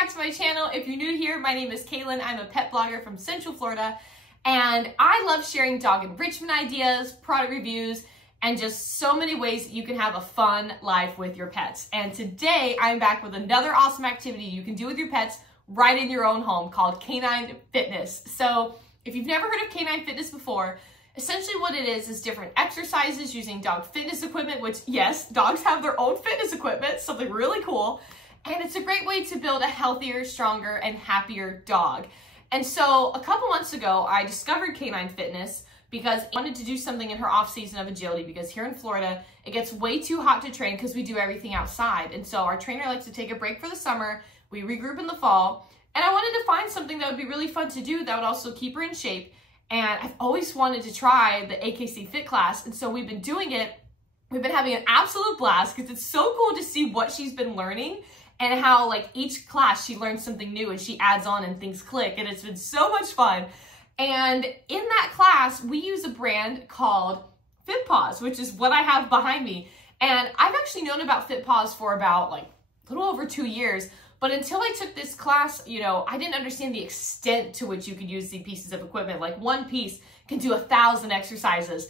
back to my channel. If you're new here, my name is Kaylin. I'm a pet blogger from Central Florida, and I love sharing dog enrichment ideas, product reviews, and just so many ways that you can have a fun life with your pets. And today I'm back with another awesome activity you can do with your pets right in your own home called canine fitness. So if you've never heard of canine fitness before, essentially what it is different exercises using dog fitness equipment, which yes, dogs have their own fitness equipment, something really cool. And it's a great way to build a healthier, stronger, and happier dog. And so a couple months ago, I discovered canine fitness because I wanted to do something in her off season of agility, because here in Florida, it gets way too hot to train because we do everything outside. And so our trainer likes to take a break for the summer, we regroup in the fall, and I wanted to find something that would be really fun to do that would also keep her in shape. And I've always wanted to try the AKC Fit class, and so we've been doing it. We've been having an absolute blast because it's so cool to see what she's been learning and how like each class she learns something new and she adds on and things click, and it's been so much fun. And in that class, we use a brand called FitPaws, which is what I have behind me. And I've actually known about FitPaws for about like a little over 2 years, but until I took this class, you know, I didn't understand the extent to which you could use these pieces of equipment. Like one piece can do 1,000 exercises,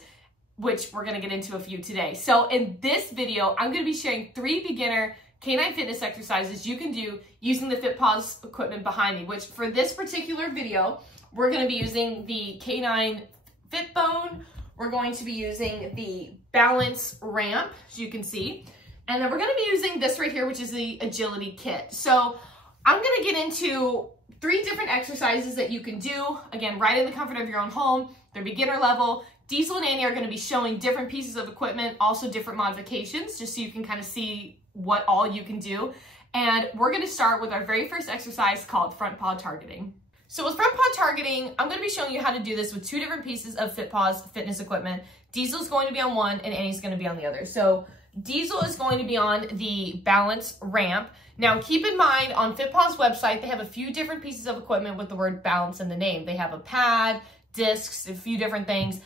which we're gonna get into a few today. So in this video, I'm gonna be sharing 3 beginner canine fitness exercises you can do using the FitPaws equipment behind me, which for this particular video, we're gonna be using the Canine Fit Bone. We're going to be using the balance ramp, as you can see. And then we're gonna be using this right here, which is the agility kit. So I'm gonna get into 3 different exercises that you can do, again, right in the comfort of your own home. They're beginner level. Diesel and Annie are gonna be showing different pieces of equipment, also different modifications, just so you can kind of see what all you can do. And we're gonna start with our very first exercise called front paw targeting. So with front paw targeting, I'm gonna be showing you how to do this with 2 different pieces of FitPaws fitness equipment. Diesel's going to be on one and Annie's gonna be on the other. So Diesel is going to be on the balance ramp. Now keep in mind, on FitPaws website, they have a few different pieces of equipment with the word balance in the name. They have a pad, discs, a few different things.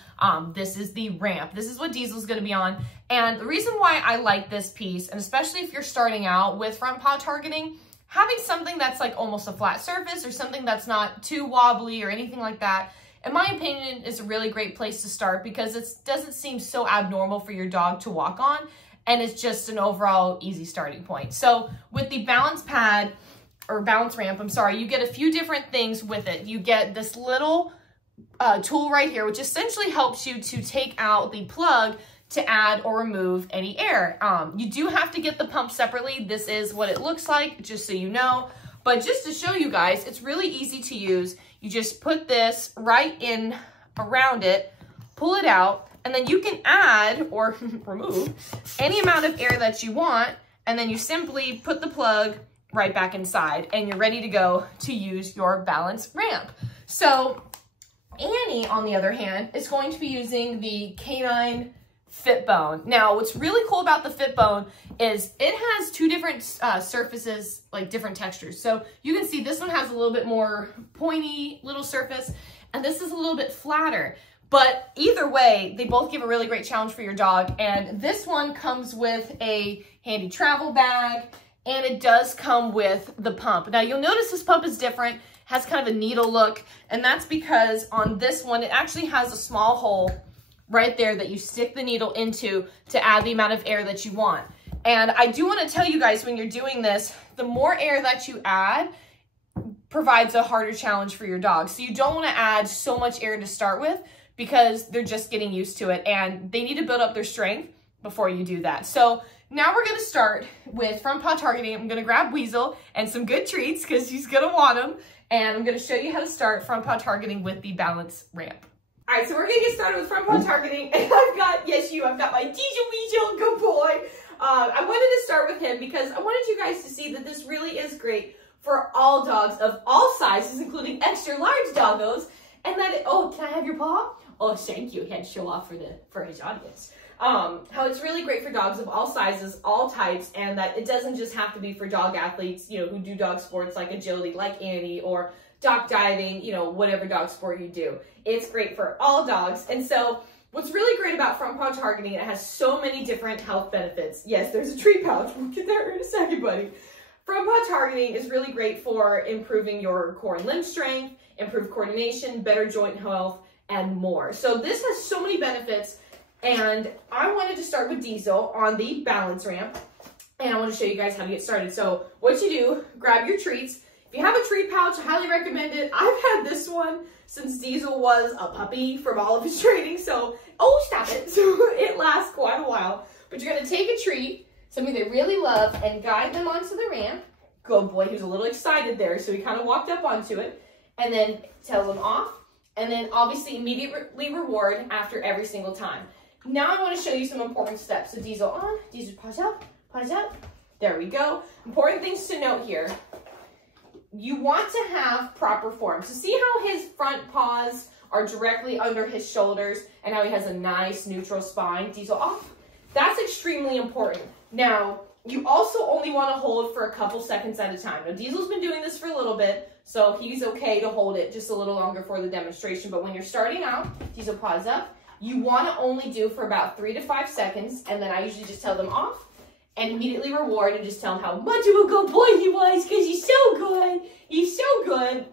This is the ramp. This is what Diesel's gonna be on. And the reason why I like this piece, and especially if you're starting out with front paw targeting, having something that's like almost a flat surface or something that's not too wobbly or anything like that, in my opinion, is a really great place to start because it doesn't seem so abnormal for your dog to walk on, and it's just an overall easy starting point. So with the balance pad, or balance ramp, I'm sorry, you get a few different things with it. You get this little tool right here, which essentially helps you to take out the plug to add or remove any air. You do have to get the pump separately. This is what it looks like, just so you know. But just to show you guys, it's really easy to use. You just put this right in around it, pull it out, and then you can add or remove any amount of air that you want, and then you simply put the plug right back inside, and you're ready to go to use your balance ramp. So Annie, on the other hand, is going to be using the Canine Fit Bone. Now, what's really cool about the Fit Bone is it has 2 different surfaces, like different textures. So you can see this one has a little bit more pointy little surface, and this is a little bit flatter. But either way, they both give a really great challenge for your dog. And this one comes with a handy travel bag, and it does come with the pump. Now, you'll notice this pump is different, has kind of a needle look, and that's because on this one, it actually has a small hole right there that you stick the needle into to add the amount of air that you want. And I do want to tell you guys, when you're doing this, the more air that you add provides a harder challenge for your dog. So you don't want to add so much air to start with because they're just getting used to it and they need to build up their strength before you do that. So now we're going to start with front paw targeting. I'm going to grab Weasel and some good treats because she's going to want them. And I'm going to show you how to start front paw targeting with the balance ramp. All right, so we're gonna get started with front paw targeting, and I've got my Weasel, good boy. I wanted to start with him because I wanted you guys to see that this really is great for all dogs of all sizes, including extra large doggos, and that oh, can I have your paw? Oh, thank you. He had to show off for his audience. How it's really great for dogs of all sizes, all types, and that it doesn't just have to be for dog athletes, you know, who do dog sports like agility, like Annie, or dock diving, you know, whatever dog sport you do. It's great for all dogs. And so what's really great about front paw targeting, it has so many different health benefits. Yes, there's a treat pouch. We'll get there in a second, buddy. Front paw targeting is really great for improving your core and limb strength, improved coordination, better joint health, and more. So this has so many benefits, and I wanted to start with Diesel on the balance ramp, and I want to show you guys how to get started. So what you do, grab your treats. If you have a treat pouch, I highly recommend it. I've had this one since Diesel was a puppy from all of his training, so, oh, stop it. So it lasts quite a while. But you're gonna take a treat, something they really love, and guide them onto the ramp. Good boy, he was a little excited there, so he kind of walked up onto it, and then tell them off, and then obviously immediately reward after every single time. Now I wanna show you some important steps. So Diesel on, Diesel paws up, paws up. There we go. Important things to note here. You want to have proper form. So see how his front paws are directly under his shoulders and how he has a nice neutral spine? Diesel off. That's extremely important. Now, you also only want to hold for a couple seconds at a time. Now, Diesel's been doing this for a little bit, so he's okay to hold it just a little longer for the demonstration. But when you're starting out, Diesel paws up. You want to only do for about 3 to 5 seconds, and then I usually just tell them off and immediately reward and just tell him how much of a good boy he was because he's so good. He's so good.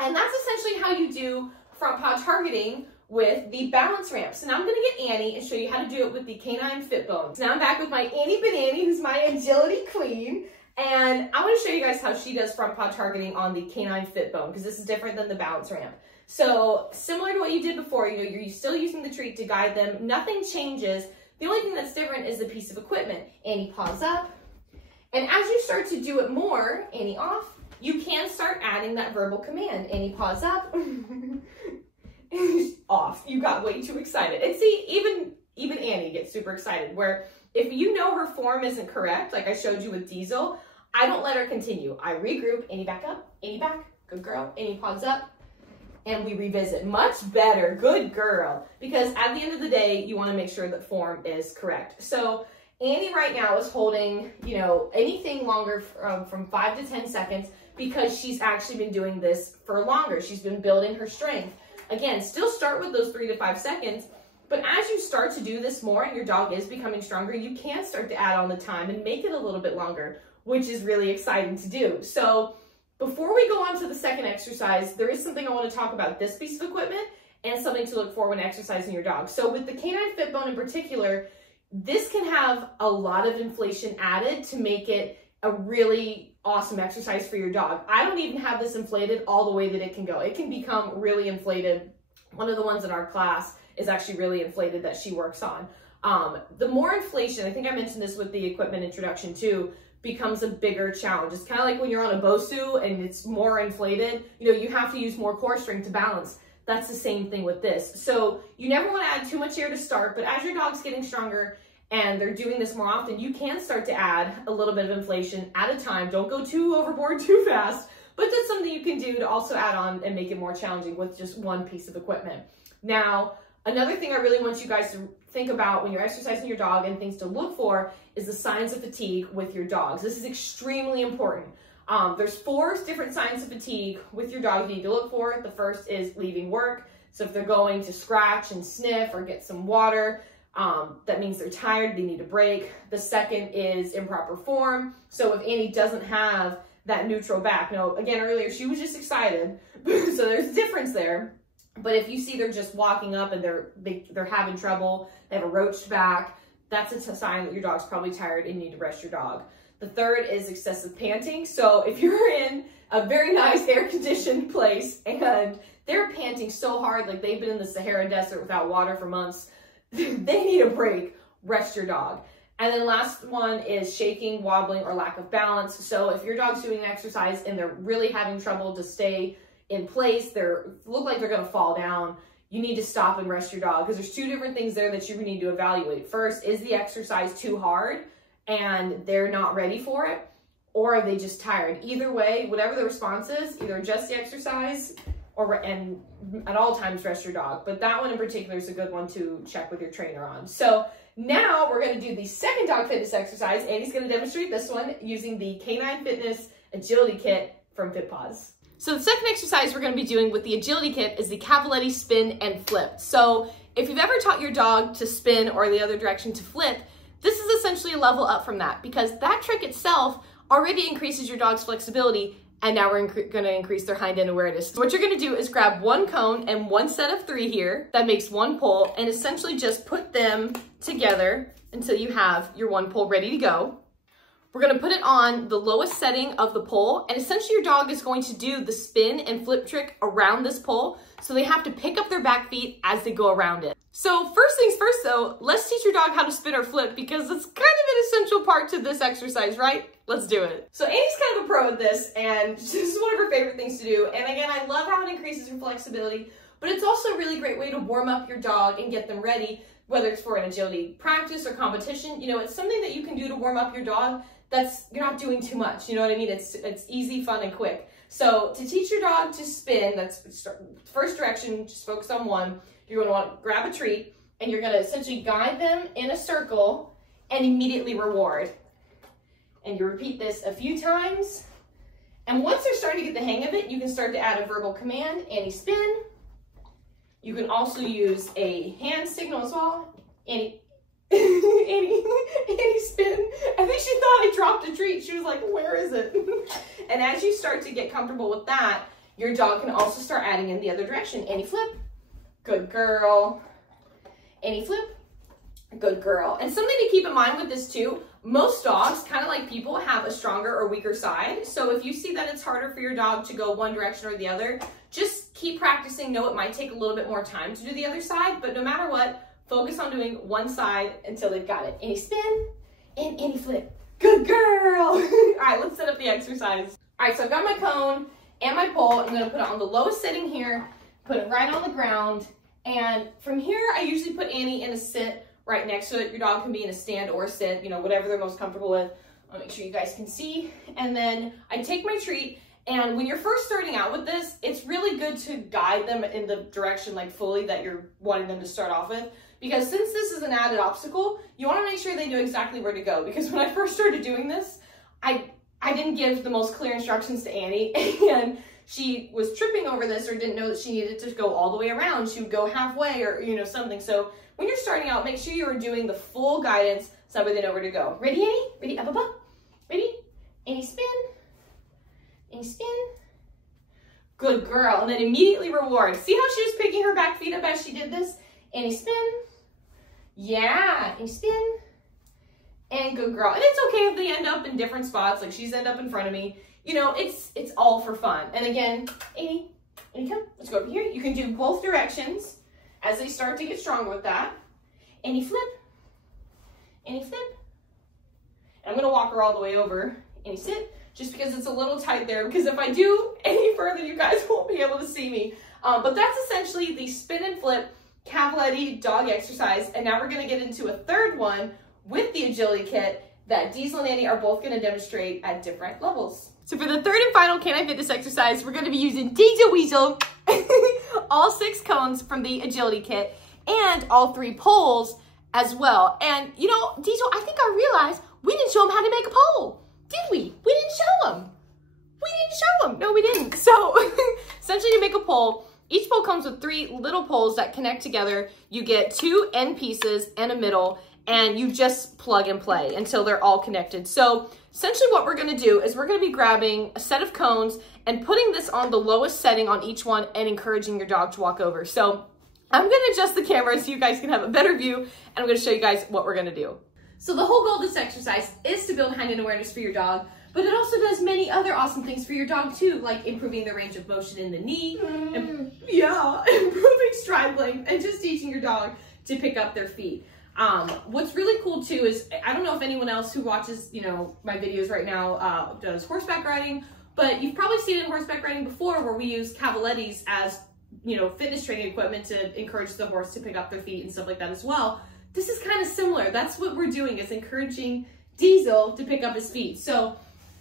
And that's essentially how you do front paw targeting with the balance ramp. So now I'm going to get Annie and show you how to do it with the canine FitPaws. Now I'm back with my Annie Banani, who's my agility queen. And I want to show you guys how she does front paw targeting on the canine FitPaws because this is different than the balance ramp. So similar to what you did before, you're still using the treat to guide them. Nothing changes. The only thing that's different is the piece of equipment. Annie paws up. And as you start to do it more, Annie off, you can start adding that verbal command. Annie paws up. Off. You got way too excited. And see, even Annie gets super excited, where if you know her form isn't correct, like I showed you with Diesel, I don't let her continue. I regroup. Annie back up. Annie back. Good girl. Annie paws up. And we revisit. Much better. Good girl. Because at the end of the day, you want to make sure that form is correct. So Annie right now is holding, anything longer from 5 to 10 seconds because she's actually been doing this for longer. She's been building her strength. Again, still start with those 3 to 5 seconds, but as you start to do this more and your dog is becoming stronger, you can start to add on the time and make it a little bit longer, which is really exciting to do. So before we go on to the second exercise, there is something I want to talk about this piece of equipment and something to look for when exercising your dog. So with the canine FitPaws in particular, this can have a lot of inflation added to make it a really awesome exercise for your dog. I don't even have this inflated all the way that it can go. It can become really inflated. One of the ones in our class is actually really inflated that she works on. The more inflation, I think I mentioned this with the equipment introduction too, becomes a bigger challenge. It's kind of like when you're on a BOSU and it's more inflated, you have to use more core strength to balance. That's the same thing with this. So you never want to add too much air to start, but as your dog's getting stronger and they're doing this more often, you can start to add a little bit of inflation at a time. Don't go too overboard too fast, but that's something you can do to also add on and make it more challenging with just one piece of equipment. Now, another thing I really want you guys to think about when you're exercising your dog and things to look for is the signs of fatigue with your dogs. This is extremely important. There's 4 different signs of fatigue with your dog you need to look for. The first is leaving work. So if they're going to scratch and sniff or get some water, that means they're tired, they need a break. The second is improper form. So if Annie doesn't have that neutral back. Now, again, earlier she was just excited, so there's a difference there. But if you see they're just walking up and they're having trouble, they have a roached back, that's a sign that your dog's probably tired and you need to rest your dog. The third is excessive panting. So if you're in a very nice air-conditioned place and they're panting so hard, like they've been in the Sahara Desert without water for months, they need a break, rest your dog. And then last one is shaking, wobbling, or lack of balance. So if your dog's doing an exercise and they're really having trouble to stay in place, look like they're gonna fall down, you need to stop and rest your dog because there's 2 different things there that you need to evaluate. First, is the exercise too hard and they're not ready for it, or are they just tired? Either way, whatever the response is, either adjust the exercise and at all times rest your dog. But that one in particular is a good one to check with your trainer on. So now we're going to do the second dog fitness exercise. Annie's going to demonstrate this one using the Canine Fitness Agility Kit from FitPaws. So the second exercise we're going to be doing with the agility kit is the Cavaletti spin and flip. So if you've ever taught your dog to spin or the other direction to flip, this is essentially a level up from that because that trick itself already increases your dog's flexibility, and now we're gonna increase their hind end awareness. So what you're gonna do is grab one cone and one set of 3 here, that makes one pole, and essentially just put them together until you have your one pole ready to go. We're gonna put it on the lowest setting of the pole, and essentially your dog is going to do the spin and flip trick around this pole, so they have to pick up their back feet as they go around it. So first things first though, let's teach your dog how to spin or flip, because it's kind of an essential part to this exercise, right? Let's do it. So Annie's kind of a pro at this, and this is one of her favorite things to do. And again, I love how it increases her flexibility, but it's also a really great way to warm up your dog and get them ready, whether it's for an agility practice or competition. You know, it's something that you can do to warm up your dog that's, you're not doing too much, you know what I mean? It's easy, fun, and quick. So to teach your dog to spin, that's first direction, just focus on one. You're gonna want to grab a treat, and you're gonna essentially guide them in a circle and immediately reward. And you repeat this a few times. And once they're starting to get the hang of it, you can start to add a verbal command, Annie spin. You can also use a hand signal as well. Annie, Annie spin. I think she thought I dropped a treat. She was like, where is it? And as you start to get comfortable with that, your dog can also start adding in the other direction. Annie flip, good girl. Annie flip, good girl. And something to keep in mind with this too, most dogs, kind of like people, have a stronger or weaker side. So if you see that it's harder for your dog to go one direction or the other, just keep practicing. Know it might take a little bit more time to do the other side, but no matter what, focus on doing one side until they've got it. Annie spin and Annie flip. Good girl. All right, let's set up the exercise. All right, so I've got my cone and my pole. I'm gonna put it on the lowest setting here, put it right on the ground. And from here, I usually put Annie in a sit right next to it. Your dog can be in a stand or a sit, you know, whatever they're most comfortable with. I'll make sure you guys can see. And then I take my treat, and when you're first starting out with this, it's really good to guide them in the direction like fully that you're wanting them to start off with. Because since this is an added obstacle, you want to make sure they know exactly where to go. Because when I first started doing this, I didn't give the most clear instructions to Annie, and she was tripping over this or didn't know that she needed to go all the way around. She would go halfway or, you know, something. So when you're starting out, make sure you're doing the full guidance so that they know where to go. Ready, Annie? Ready, up, up, up. Ready? Annie spin. Annie spin. Good girl. And then immediately reward. See how she was picking her back feet up as she did this? Annie spin. Yeah, Annie spin. And good girl. And it's okay if they end up in different spots, like she's end up in front of me. You know, it's all for fun. And again, Annie, come, let's go over here. You can do both directions as they start to get stronger with that. Annie flip, Annie flip. And I'm gonna walk her all the way over. Annie sit, just because it's a little tight there, because if I do any further, you guys won't be able to see me. But that's essentially the spin and flip Cavaletti dog exercise. And now we're gonna get into a third one with the agility kit that Diesel and Annie are both gonna demonstrate at different levels. So for the third and final Can I Fitness exercise, we're gonna be using Diesel Weasel, all 6 cones from the agility kit, and all 3 poles as well. And you know, Diesel, I think I realized we didn't show him how to make a pole, did we? We didn't show him. We didn't show him. No, we didn't. So essentially to make a pole, each pole comes with 3 little poles that connect together. You get 2 end pieces and a middle, and you just plug and play until they're all connected. So essentially what we're gonna do is we're gonna be grabbing a set of cones and putting this on the lowest setting on each one and encouraging your dog to walk over. So I'm gonna adjust the camera so you guys can have a better view, and I'm gonna show you guys what we're gonna do. So the whole goal of this exercise is to build hind end awareness for your dog, but it also does many other awesome things for your dog too, like improving the range of motion in the knee, and, improving stride length, and just teaching your dog to pick up their feet. What's really cool too is, I don't know if anyone else who watches, you know, my videos right now does horseback riding, but you've probably seen it in horseback riding before where we use Cavalettis as, you know, fitness training equipment to encourage the horse to pick up their feet and stuff like that as well. This is kind of similar. That's what we're doing, is encouraging Diesel to pick up his feet. So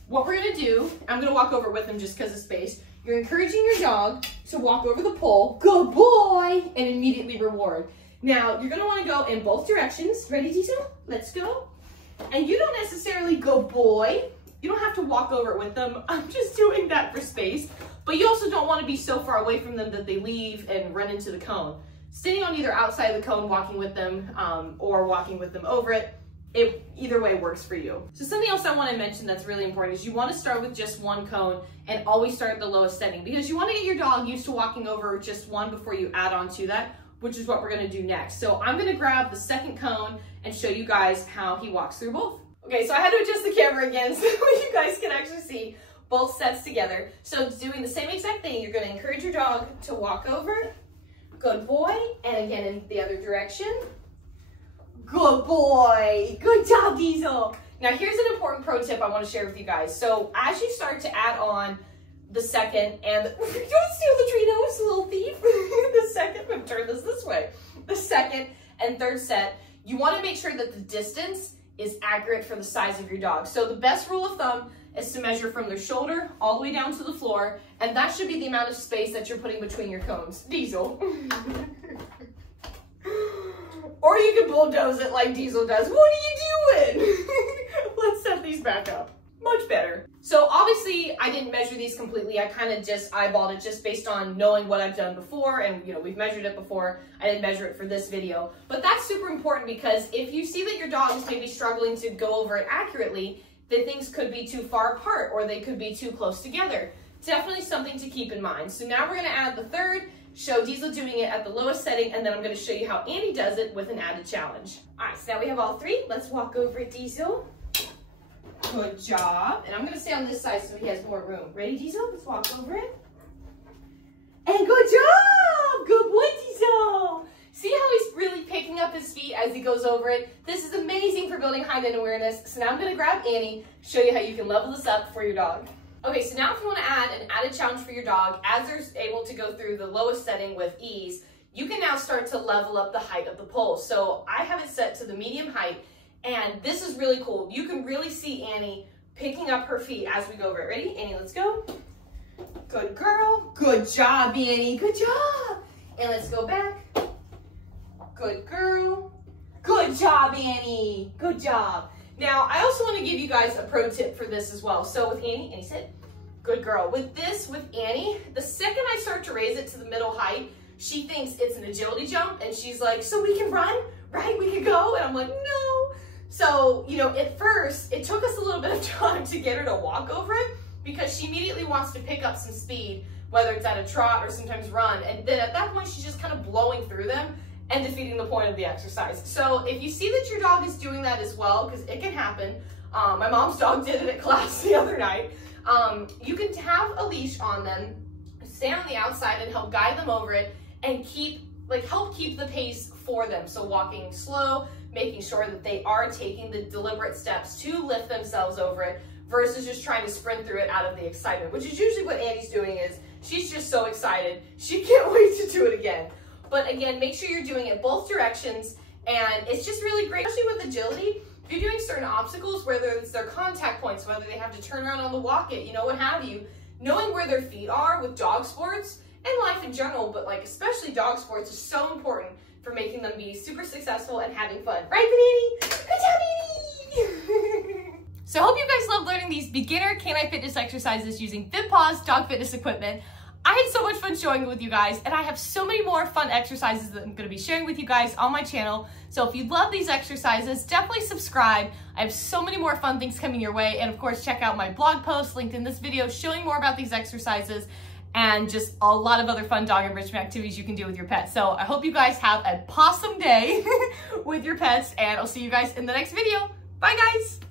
what we're gonna do, I'm gonna walk over with him just because of space. You're encouraging your dog to walk over the pole, good boy, and immediately reward. Now, you're gonna wanna go in both directions. Ready, Diesel? Let's go. And you don't necessarily go boy. You don't have to walk over with them. I'm just doing that for space. But you also don't wanna be so far away from them that they leave and run into the cone. Standing on either outside of the cone, walking with them, or walking with them over it, either way works for you. So something else I want to mention that's really important is you want to start with just one cone and always start at the lowest setting, because you want to get your dog used to walking over just one before you add on to that, which is what we're going to do next. So I'm going to grab the second cone and show you guys how he walks through both. Okay, so I had to adjust the camera again so you guys can actually see both sets together. So it's doing the same exact thing. You're going to encourage your dog to walk over. Good boy. And again in the other direction. Good boy. Good job, Diesel. Now here's an important pro tip I want to share with you guys. So as you start to add on the second and don't steal the Trinos, little thief. The second, I'm going to turn this way. The second and third set, you want to make sure that the distance is accurate for the size of your dog. So the best rule of thumb is to measure from their shoulder all the way down to the floor, and that should be the amount of space that you're putting between your cones. Diesel. Or you can bulldoze it like Diesel does. What are you doing? Let's set these back up. Much better. So obviously I didn't measure these completely. I kind of just eyeballed it just based on knowing what I've done before, and you know, we've measured it before. I didn't measure it for this video, but that's super important, because if you see that your dog is maybe struggling to go over it accurately, then things could be too far apart or they could be too close together. Definitely something to keep in mind. So now we're going to add the third, show Diesel doing it at the lowest setting, and then I'm going to show you how Annie does it with an added challenge. All right, so now we have all three. Let's walk over it, Diesel. Good job. And I'm going to stay on this side so he has more room. Ready, Diesel? Let's walk over it. And good job! Good boy, Diesel! See how he's really picking up his feet as he goes over it? This is amazing for building hind-end awareness. So now I'm going to grab Annie, show you how you can level this up for your dog. Okay, so now if you want to add an added challenge for your dog, as they're able to go through the lowest setting with ease, you can now start to level up the height of the pole. So I have it set to the medium height, and this is really cool. You can really see Annie picking up her feet as we go over it. Ready? Annie, let's go. Good girl. Good job, Annie. Good job. And let's go back. Good girl. Good job, Annie. Good job. Now, I also want to give you guys a pro tip for this as well. So with Annie, Annie sit. Good girl. With Annie, the second I start to raise it to the middle height, she thinks it's an agility jump, and she's like, so we can run, right? We can go? And I'm like, no. So, you know, at first, it took us a little bit of time to get her to walk over it, because she immediately wants to pick up some speed, whether it's at a trot or sometimes run. And then at that point, she's just kind of blowing through them and defeating the point of the exercise. So if you see that your dog is doing that as well, because it can happen, my mom's dog did it at class the other night, you can have a leash on them, stay on the outside and help guide them over it, and help keep the pace for them. So walking slow, making sure that they are taking the deliberate steps to lift themselves over it versus just trying to sprint through it out of the excitement, which is usually what Annie's doing. Is she's just so excited. She can't wait to do it again. But again, make sure you're doing it both directions, and it's just really great, especially with agility. If you're doing certain obstacles, whether it's their contact points, whether they have to turn around on the walk it, you know, what have you, knowing where their feet are with dog sports and life in general, but like especially dog sports, is so important for making them be super successful and having fun. Right, Annie? Good job, Annie! So I hope you guys love learning these beginner canine fitness exercises using FitPaws dog fitness equipment. I had so much fun showing it with you guys, and I have so many more fun exercises that I'm going to be sharing with you guys on my channel. So if you love these exercises, definitely subscribe. I have so many more fun things coming your way, and of course check out my blog post linked in this video showing more about these exercises and just a lot of other fun dog enrichment activities you can do with your pets. So I hope you guys have a pawsome day with your pets, and I'll see you guys in the next video. Bye guys!